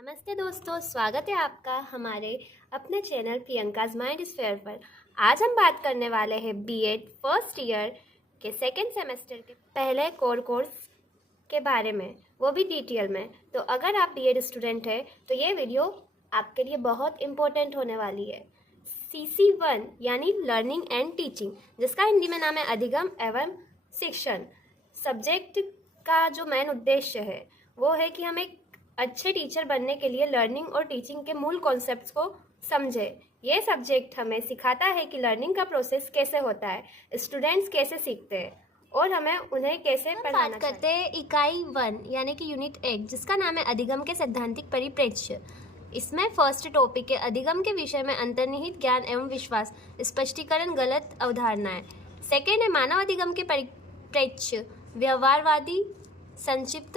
नमस्ते दोस्तों, स्वागत है आपका हमारे अपने चैनल प्रियंकाज माइंड स्फीयर पर। आज हम बात करने वाले हैं बीएड फर्स्ट ईयर के सेकेंड सेमेस्टर के पहले कोर कोर्स के बारे में, वो भी डिटेल में। तो अगर आप बीएड स्टूडेंट हैं तो ये वीडियो आपके लिए बहुत इम्पोर्टेंट होने वाली है। CC1 यानी लर्निंग एंड टीचिंग, जिसका हिंदी में नाम है अधिगम एवं शिक्षण। सब्जेक्ट का जो मेन उद्देश्य है वो है कि हम एक अच्छे टीचर बनने के लिए लर्निंग और टीचिंग के मूल कॉन्सेप्ट्स को समझे। ये सब्जेक्ट हमें सिखाता है कि लर्निंग का प्रोसेस कैसे होता है, स्टूडेंट्स कैसे सीखते हैं और हमें उन्हें कैसे पढ़ाना चाहिए। बात करते हैं इकाई 1 यानी कि यूनिट 1, जिसका नाम है अधिगम के सैद्धांतिक परिप्रेक्ष्य। इसमें फर्स्ट टॉपिक है अधिगम के विषय में अंतर्निहित ज्ञान एवं विश्वास, स्पष्टीकरण, गलत अवधारणाएं। सेकेंड है मानव अधिगम के परिप्रेक्ष्य, व्यवहारवादी संक्षिप्त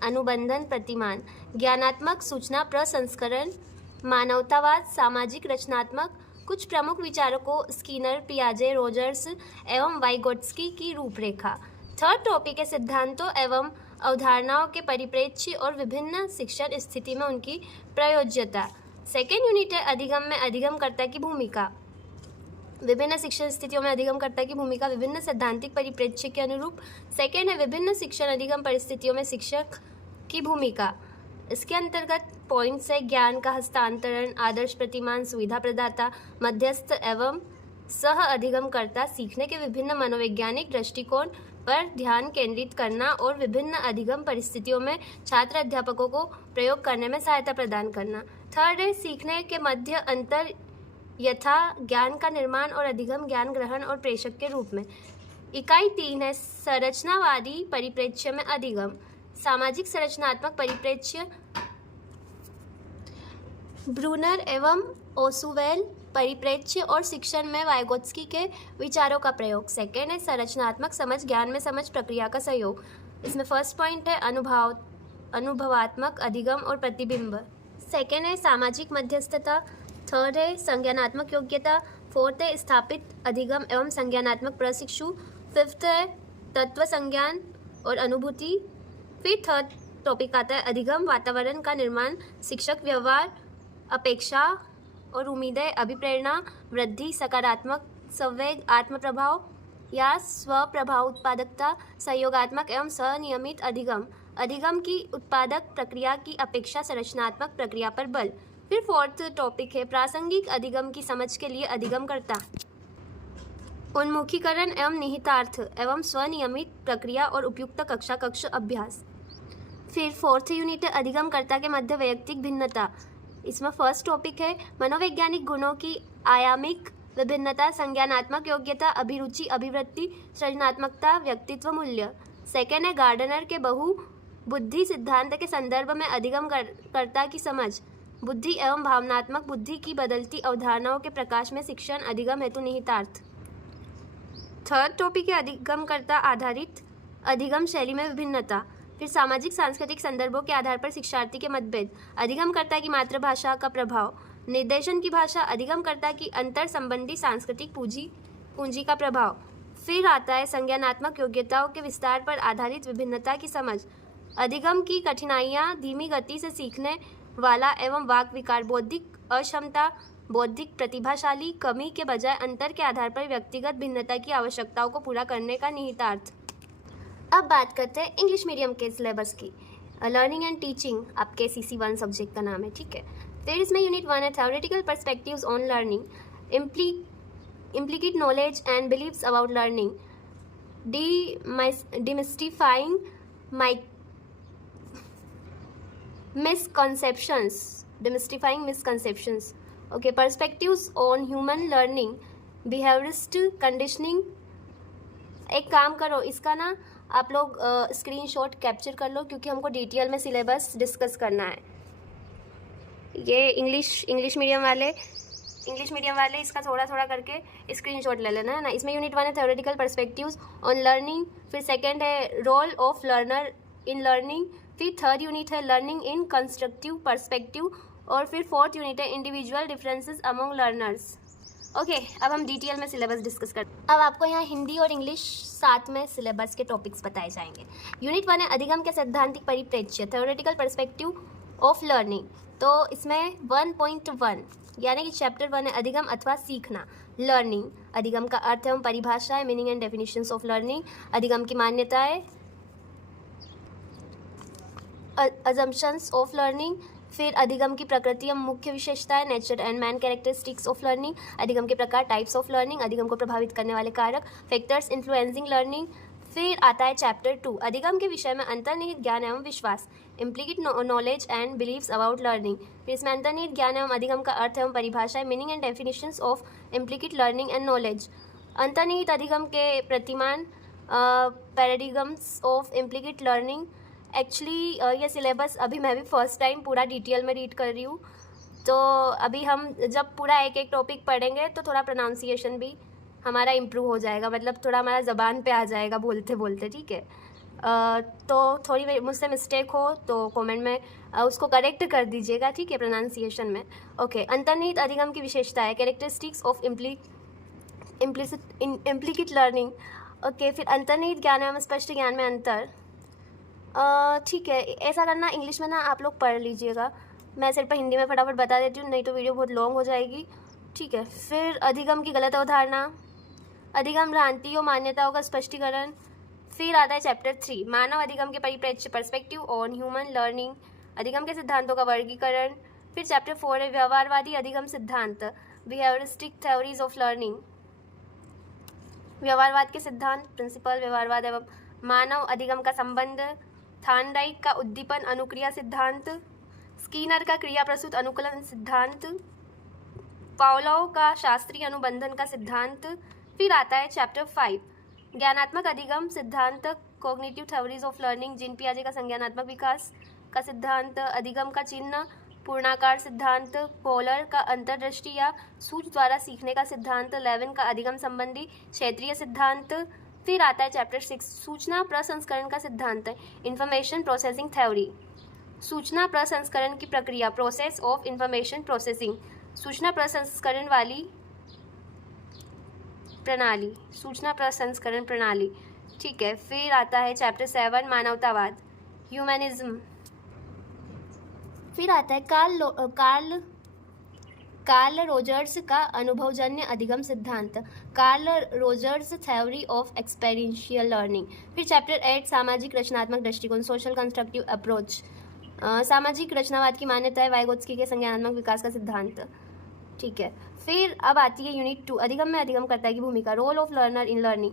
अनुबंधन प्रतिमान, ज्ञानात्मक सूचना प्रसंस्करण, मानवतावाद, सामाजिक रचनात्मक, कुछ प्रमुख विचारकों स्किनर, पियाजे, रोजर्स एवं वाइगोट्स्की की रूपरेखा। थर्ड टॉपिक है सिद्धांतों एवं अवधारणाओं के परिप्रेक्ष्य और विभिन्न शिक्षण स्थिति में उनकी प्रयोज्यता। सेकेंड यूनिट है अधिगम में अधिगमकर्ता की भूमिका, विभिन्न शिक्षण स्थितियों में अधिगमकर्ता की भूमिका विभिन्न सैद्धांतिक परिप्रेक्ष्य के अनुरूप। सेकेंड है विभिन्न शिक्षण अधिगम परिस्थितियों में शिक्षक की भूमिका। इसके अंतर्गत पॉइंट्स है ज्ञान का हस्तांतरण, आदर्श प्रतिमान, सुविधा प्रदाता, मध्यस्थ एवं सह अधिगमकर्ता, सीखने के विभिन्न मनोवैज्ञानिक दृष्टिकोण पर ध्यान केंद्रित करना और विभिन्न अधिगम परिस्थितियों में छात्र अध्यापकों को प्रयोग करने में सहायता प्रदान करना। थर्ड है सीखने के मध्य अंतर यथा ज्ञान का निर्माण और अधिगम ज्ञान ग्रहण और प्रेषक के रूप में। इकाई 3 है संरचनावादी परिप्रेक्ष्य में अधिगम, सामाजिक संरचनात्मक परिप्रेक्ष्य, ब्रूनर एवं ओसुवेल परिप्रेक्ष्य और शिक्षण में वाइगोत्स्की के विचारों का प्रयोग। सेकेंड है संरचनात्मक समझ, ज्ञान में समझ प्रक्रिया का सहयोग। इसमें फर्स्ट पॉइंट है अनुभवात्मक अधिगम और प्रतिबिंब। सेकेंड है सामाजिक मध्यस्थता। थर्ड है संज्ञानात्मक योग्यता। फोर्थ है स्थापित अधिगम एवं संज्ञानात्मक प्रशिक्षु। फिफ्थ है तत्व संज्ञान और अनुभूति। फिर थर्ड टॉपिक आता है अधिगम वातावरण का निर्माण, शिक्षक व्यवहार, अपेक्षा और उम्मीदें, अभिप्रेरणा, वृद्धि, सकारात्मक संवेग, आत्म प्रभाव या स्वप्रभाव, उत्पादकता, सहयोगात्मक एवं सनियमित अधिगम, अधिगम की उत्पादक प्रक्रिया की अपेक्षा संरचनात्मक प्रक्रिया पर बल। फिर फोर्थ टॉपिक है प्रासंगिक अधिगम की समझ के लिए अधिगमकर्ता, उन्मुखीकरण एवं निहितार्थ एवं स्वनियमित प्रक्रिया और उपयुक्त कक्ष अभ्यास। फिर फोर्थ यूनिट है अधिगमकर्ता के मध्य वैयक्तिक भिन्नता। इसमें फर्स्ट टॉपिक है मनोवैज्ञानिक गुणों की आयामिक विभिन्नता, संज्ञानात्मक योग्यता, अभिरुचि, अभिवृत्ति, सृजनात्मकता, व्यक्तित्व मूल्य। सेकेंड है गार्डनर के बहु बुद्धि सिद्धांत के संदर्भ में अधिगमकर्ता की समझ, बुद्धि एवं भावनात्मक बुद्धि की बदलती अवधारणाओं के प्रकाश में शिक्षण अधिगम हेतु निहितार्थ। थर्ड टॉपिक है अधिगमकर्ता आधारित अधिगम शैली में विभिन्नता। फिर सामाजिक सांस्कृतिक संदर्भों के आधार पर शिक्षार्थी के मतभेद, अधिगमकर्ता की मातृभाषा का प्रभाव, निर्देशन की भाषा, अधिगमकर्ता की अंतर संबंधी सांस्कृतिक पूंजी का प्रभाव। फिर आता है संज्ञानात्मक योग्यताओं के विस्तार पर आधारित विभिन्नता की समझ, अधिगम की कठिनाइयाँ, धीमी गति से सीखने वाला एवं वाक विकार, बौद्धिक अक्षमता, बौद्धिक प्रतिभाशाली, कमी के बजाय अंतर के आधार पर व्यक्तिगत भिन्नता की आवश्यकताओं को पूरा करने का निहितार्थ। अब बात करते हैं इंग्लिश मीडियम के सिलेबस की। लर्निंग एंड टीचिंग आपके CC1 सब्जेक्ट का नाम है, ठीक है। फिर इसमें यूनिट 1 है theoretical perspectives on learning, implicate knowledge and beliefs about learning, demystifying misconceptions. Okay, perspectives on human learning, behaviorist conditioning. एक काम करो, इसका ना आप लोग स्क्रीनशॉट कैप्चर कर लो, क्योंकि हमको डिटेल में सिलेबस डिस्कस करना है। ये इंग्लिश मीडियम वाले इसका थोड़ा थोड़ा करके स्क्रीनशॉट ले लेना है ना। इसमें यूनिट 1 है थ्योरेटिकल पर्सपेक्टिव्स ऑन लर्निंग। फिर सेकेंड है role of learner in learning. फिर थर्ड यूनिट है लर्निंग इन कंस्ट्रक्टिव पर्सपेक्टिव। और फिर फोर्थ यूनिट है individual differences among learners. Okay, अब हम डिटेल में सिलेबस डिस्कस करते हैं। अब आपको यहाँ हिंदी और इंग्लिश साथ में सिलेबस के टॉपिक्स बताए जाएंगे। यूनिट 1 है अधिगम के सैद्धांतिक परिप्रेक्ष्य, थ्योरेटिकल पर्सपेक्टिव ऑफ लर्निंग। तो इसमें 1.1 यानी कि चैप्टर 1 है अधिगम अथवा सीखना, लर्निंग। अधिगम का अर्थ एवं परिभाषा है, meaning and definitions of learning. अधिगम की मान्यताएं, अजम्पशंस ऑफ लर्निंग। फिर अधिगम की प्रकृति एवं मुख्य विशेषताएं, nature and man characteristics of learning. अधिगम के प्रकार, टाइप्स ऑफ लर्निंग। अधिगम को प्रभावित करने वाले कारक, फैक्टर्स इन्फ्लुएंसिंग लर्निंग। फिर आता है चैप्टर 2 अधिगम के विषय में अंतर्निहित ज्ञान एवं विश्वास, implicit knowledge and beliefs about learning. फिर इसमें अंतर्निहित ज्ञान एवं अधिगम का अर्थ एवं परिभाषा है, meaning and definitions of implicate learning and knowledge. अंतर्निहित अधिगम के प्रतिमान, paradigms of implicate learning. Actually ये सिलेबस अभी मैं भी फर्स्ट टाइम पूरा डिटेल में रीड कर रही हूँ, तो अभी हम जब पूरा एक एक टॉपिक पढ़ेंगे तो थोड़ा प्रोनाउंसिएशन भी हमारा इम्प्रूव हो जाएगा, मतलब थोड़ा हमारा ज़बान पे आ जाएगा बोलते बोलते, ठीक है। तो थोड़ी मुझसे मिस्टेक हो तो कमेंट में उसको करेक्ट कर दीजिएगा, ठीक है, प्रोनाउंसिएशन में। ओके, अंतर्निहित अधिगम की विशेषताएं, characteristics of implicate learning. Okay, फिर अंतर्निहित ज्ञान एवं स्पष्ट ज्ञान में अंतर। ठीक है, ऐसा करना इंग्लिश में ना आप लोग पढ़ लीजिएगा, मैं सिर्फ हिंदी में फटाफट बता देती हूँ, नहीं तो वीडियो बहुत लॉन्ग हो जाएगी, ठीक है। फिर अधिगम की गलत अवधारणा, अधिगम भ्रांतियों मान्यताओं का स्पष्टीकरण। फिर आता है चैप्टर 3 मानव अधिगम के परिप्रेक्ष्य, पर्सपेक्टिव ऑन ह्यूमन लर्निंग। अधिगम के सिद्धांतों का वर्गीकरण। फिर चैप्टर 4 है व्यवहारवादी अधिगम सिद्धांत, बिहेवियरिस्टिक थ्योरीज ऑफ लर्निंग। व्यवहारवाद के सिद्धांत, प्रिंसिपल, व्यवहारवाद एवं मानव अधिगम का संबंध। थार्नडाइक का उद्दीपन अनुक्रिया सिद्धांत। स्कीनर का क्रिया प्रसूत अनुकूलन सिद्धांत। पावलोव का शास्त्रीय अनुबंधन का सिद्धांत। फिर आता है चैप्टर 5 ज्ञानात्मक अधिगम सिद्धांत, cognitive theories of learning, Jean पियाजे का संज्ञानात्मक विकास का सिद्धांत। अधिगम का चिन्ह, पूर्णाकार सिद्धांत। पोलर का अंतर्दृष्टि या सूच द्वारा सीखने का सिद्धांत। लेविन का अधिगम संबंधी क्षेत्रीय सिद्धांत। फिर आता है चैप्टर 6 सूचना प्रसंस्करण का सिद्धांत, इंफॉर्मेशन प्रोसेसिंग थ्योरी। सूचना प्रसंस्करण की प्रक्रिया, प्रोसेस ऑफ इंफॉर्मेशन प्रोसेसिंग, सूचना प्रसंस्करण वाली प्रणाली, सूचना प्रसंस्करण प्रणाली, ठीक है। फिर आता है चैप्टर 7 मानवतावाद, ह्यूमनिज्म। फिर आता है कार्ल रोजर्स का अनुभवजन्य अधिगम सिद्धांत, Carl Rogers theory of experiential learning. फिर चैप्टर 8 सामाजिक रचनात्मक दृष्टिकोण, सोशल कंस्ट्रक्टिव अप्रोच, सामाजिक रचनावाद की मान्यता है, वाइगोत्स्की के संज्ञानात्मक विकास का सिद्धांत, ठीक है। फिर अब आती है यूनिट 2 अधिगम में अधिगमकर्ता की भूमिका, role of learner in learning.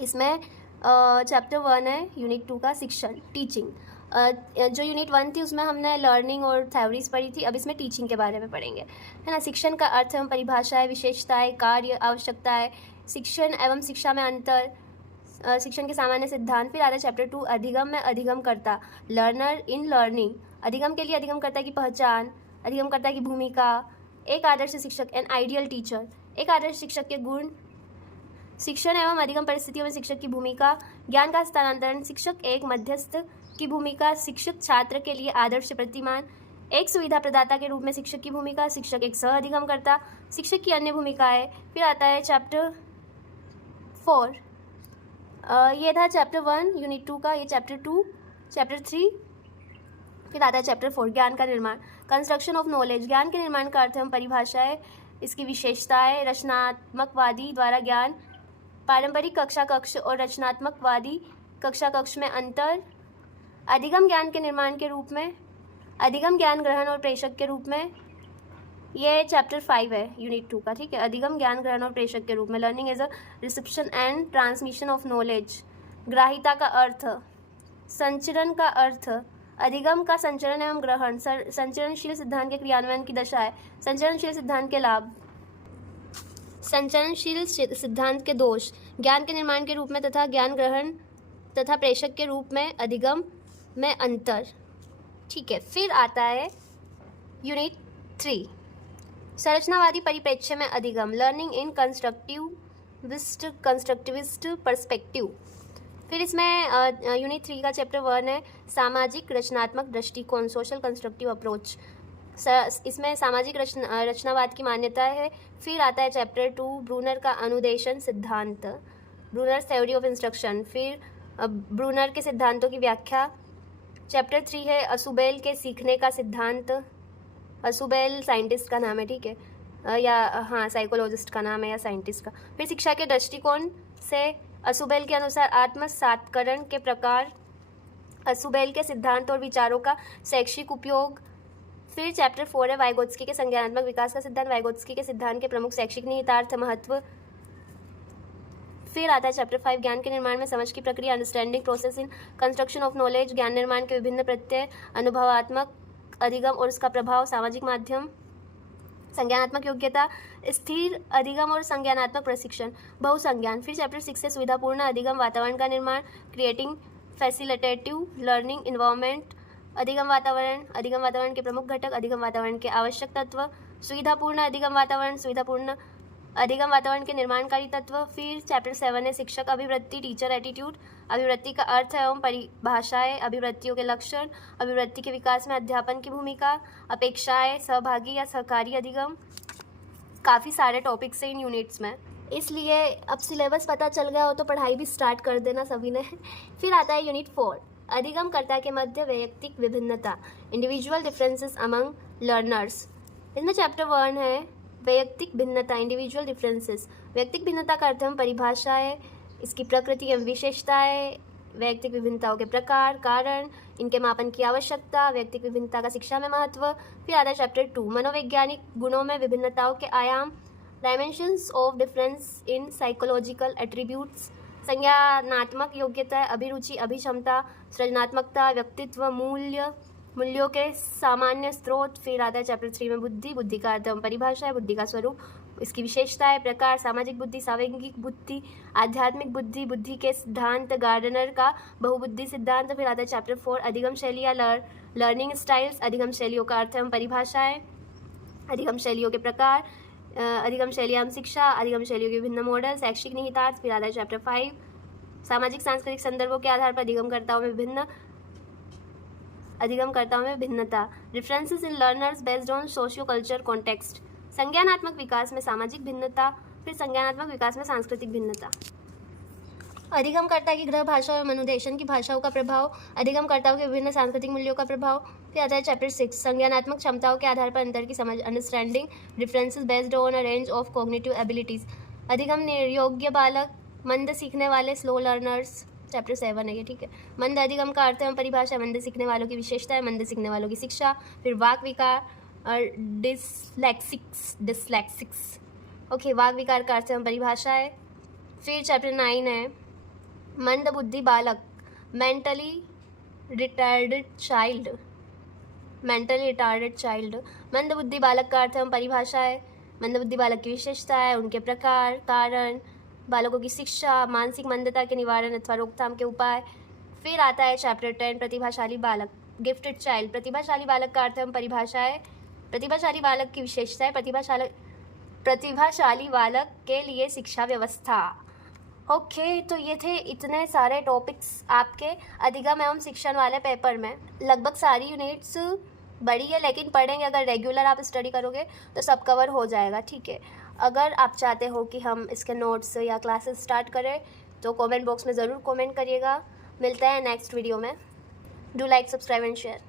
इसमें चैप्टर 1 है यूनिट 2 का शिक्षण, टीचिंग। जो यूनिट 1 थी उसमें हमने लर्निंग और थ्योरीज पढ़ी थी, अब इसमें टीचिंग के बारे में पढ़ेंगे, है ना। शिक्षण का अर्थ एवं परिभाषाएं, विशेषताएं, कार्य, आवश्यकताएं, शिक्षण एवं शिक्षा में अंतर, शिक्षण के सामान्य सिद्धांत। फिर आता है चैप्टर 2 अधिगम में अधिगमकर्ता, लर्नर इन लर्निंग। अधिगम के लिए अधिगमकर्ता की पहचान, अधिगमकर्ता की भूमिका, एक आदर्श शिक्षक, एन आइडियल टीचर, एक आदर्श शिक्षक के गुण, शिक्षण एवं अधिगम परिस्थितियों में शिक्षक की भूमिका, ज्ञान का हस्तांतरण, शिक्षक एक मध्यस्थ की भूमिका, शिक्षक छात्र के लिए आदर्श प्रतिमान, एक सुविधा प्रदाता के रूप में शिक्षक की भूमिका, शिक्षक एक सह अधिगमकर्ता, शिक्षक की अन्य भूमिकाएं। फिर आता है चैप्टर 4, ये था चैप्टर 1 यूनिट 2 का, ये चैप्टर 2, चैप्टर 3। फिर आता है चैप्टर 4 ज्ञान का निर्माण, कंस्ट्रक्शन ऑफ नॉलेज, ज्ञान के निर्माण का अर्थ एवं परिभाषाएं, इसकी विशेषताएं, रचनात्मकवादी द्वारा ज्ञान, पारंपरिक कक्षा कक्ष और रचनात्मकवादी कक्षा कक्ष में अंतर, अधिगम ज्ञान के निर्माण के रूप में, अधिगम ज्ञान ग्रहण और प्रेषक के रूप में, ये चैप्टर 5 है यूनिट 2 का, ठीक है। अधिगम ज्ञान ग्रहण और प्रेषक के रूप में, learning as a reception and transmission of knowledge, ग्राहिता का अर्थ, संचरण का अर्थ, अधिगम का संचरण एवं ग्रहण, संचरणशील सिद्धांत के क्रियान्वयन की दशाएं, संचरणशील सिद्धांत के लाभ, संचरणशील सिद्धांत के दोष, ज्ञान के निर्माण के रूप में तथा ज्ञान ग्रहण तथा प्रेषक के रूप में अधिगम में अंतर, ठीक है। फिर आता है यूनिट 3 संरचनावादी परिप्रेक्ष्य में अधिगम, लर्निंग इन कंस्ट्रक्टिविस्ट पर्सपेक्टिव। फिर इसमें यूनिट 3 का चैप्टर 1 है सामाजिक रचनात्मक दृष्टिकोण, सोशल कंस्ट्रक्टिव अप्रोच। इसमें सामाजिक रचनावाद की मान्यता है। फिर आता है चैप्टर 2 ब्रूनर का अनुदेशन सिद्धांत, ब्रूनर थ्योरी ऑफ इंस्ट्रक्शन। फिर ब्रूनर के सिद्धांतों की व्याख्या। चैप्टर 3 है असुबेल के सीखने का सिद्धांत। असुबेल साइंटिस्ट का नाम है, ठीक है, या हाँ साइकोलॉजिस्ट का नाम है या साइंटिस्ट का। फिर शिक्षा के दृष्टिकोण से असुबेल के अनुसार आत्मसात्करण के प्रकार, असुबेल के सिद्धांत और विचारों का शैक्षिक उपयोग। फिर चैप्टर 4 है वाइगोत्स्की के संज्ञानात्मक विकास का सिद्धांत, वाइगोत्स्की के सिद्धांत के प्रमुख शैक्षिक निहितार्थ, महत्व। फिर आता है चैप्टर 5 ज्ञान के निर्माण में समझ की प्रक्रिया, understanding process in construction of knowledge, ज्ञान निर्माण के विभिन्न प्रत्यय, अनुभवात्मक अधिगम और उसका प्रभाव, सामाजिक माध्यम, संज्ञानात्मक योग्यता, स्थिर अधिगम और संज्ञानात्मक प्रशिक्षण, बहुसंज्ञान। फिर चैप्टर 6 से सुविधापूर्ण अधिगम वातावरण का निर्माण, क्रिएटिंग फैसिलिटेटिव लर्निंग इन्वायरमेंट, अधिगम वातावरण के प्रमुख घटक, अधिगम वातावरण के आवश्यक तत्व, सुविधापूर्ण अधिगम वातावरण के निर्माणकारी तत्व। फिर चैप्टर 7 है शिक्षक अभिवृत्ति, टीचर एटीट्यूड, अभिवृत्ति का अर्थ एवं परिभाषाएं, अभिवृत्तियों के लक्षण, अभिवृत्ति के विकास में अध्यापन की भूमिका, अपेक्षाएं, सहभागी या सहकारी अधिगम। काफ़ी सारे टॉपिक्स हैं इन यूनिट्स में, इसलिए अब सिलेबस पता चल गया हो तो पढ़ाई भी स्टार्ट कर देना सभी ने। फिर आता है यूनिट 4 अधिगमकर्ता के मध्य वैयक्तिक विभिन्नता, इंडिविजुअल डिफरेंसेस अमंग लर्नर्स। इसमें चैप्टर 1 है वैयक्तिक भिन्नता, इंडिविजुअल डिफरेंसेस। वैयक्तिक भिन्नता का अर्थ हम परिभाषा है, इसकी प्रकृति एवं विशेषताएं, वैयक्तिक विभिन्नताओं के प्रकार, कारण, इनके मापन की आवश्यकता, वैयक्तिक विभिन्नता का शिक्षा में महत्व। फिर आता है चैप्टर 2 मनोवैज्ञानिक गुणों में विभिन्नताओं के आयाम, dimensions of difference in psychological attributes, संज्ञानात्मक योग्यता, अभिरुचि, अभिक्षमता, सृजनात्मकता, व्यक्तित्व, मूल्यों के सामान्य स्रोत। फिर आता है चैप्टर 3 में बुद्धि का अर्थ एवं परिभाषा है, बुद्धि का स्वरूप, इसकी विशेषताएं, प्रकार, सामाजिक बुद्धि, सावैंगिक बुद्धि, आध्यात्मिक बुद्धि, बुद्धि के सिद्धांत, गार्डनर का बहुबुद्धि सिद्धांत। फिर आता है चैप्टर 4 अधिगम शैली या लर्निंग स्टाइल्स, अधिगम शैलियों का अर्थ एवं परिभाषाएं, अधिगम शैलियों के प्रकार, अधिगम शैली एवं शिक्षा, अधिगम शैलियों के विभिन्न मॉडल, शैक्षिक निहितार्थ। फिर आता है चैप्टर 5 सामाजिक सांस्कृतिक संदर्भों के आधार पर अधिगमकर्ताओं में भिन्नता, differences in learners based on socio culture context, संज्ञानात्मक विकास में सामाजिक भिन्नता। फिर संज्ञानात्मक विकास में सांस्कृतिक भिन्नता, अधिगमकर्ता की गृह भाषा और अनुदेशन की भाषाओं का प्रभाव, अधिगमकर्ताओं के विभिन्न सांस्कृतिक मूल्यों का प्रभाव। फिर आता है चैप्टर 6 संज्ञानात्मक क्षमताओं के आधार पर अंतर की समझ, understanding differences based on a range of cognitive abilities, अधिगम योग्य बालक, मंद सीखने वाले स्लो लर्नर्स, चैप्टर 7 है ये, ठीक है। मंद अधिगम का अर्थ एवं परिभाषा, मंद सीखने वालों की विशेषताएं, मंद सीखने वालों की शिक्षा। फिर वाक विकार और डिसलेक्सिक्स, ओके, वाक विकार का अर्थ एवं परिभाषा है। फिर चैप्टर 9 है मंद बुद्धि बालक, मेंटली रिटार्डेड चाइल्ड, मंद बुद्धि बालक का अर्थ एवं परिभाषा है, मंद बुद्धि बालक की विशेषता है, उनके प्रकार, कारण, बालकों की शिक्षा, मानसिक मंदता के निवारण अथवा रोकथाम के उपाय। फिर आता है चैप्टर 10 प्रतिभाशाली बालक, गिफ्टेड चाइल्ड, प्रतिभाशाली बालक का अर्थ एवं परिभाषा है, प्रतिभाशाली बालक की विशेषता है, प्रतिभाशाली बालक के लिए शिक्षा व्यवस्था। ओके, तो ये थे इतने सारे टॉपिक्स आपके अधिगम एवं शिक्षण वाले पेपर में। लगभग सारी यूनिट्स बड़ी है, लेकिन पढ़ेंगे अगर रेगुलर आप स्टडी करोगे तो सब कवर हो जाएगा, ठीक है। अगर आप चाहते हो कि हम इसके नोट्स या क्लासेस स्टार्ट करें तो कमेंट बॉक्स में ज़रूर कमेंट करिएगा। मिलते हैं नेक्स्ट वीडियो में। Do like, subscribe and share.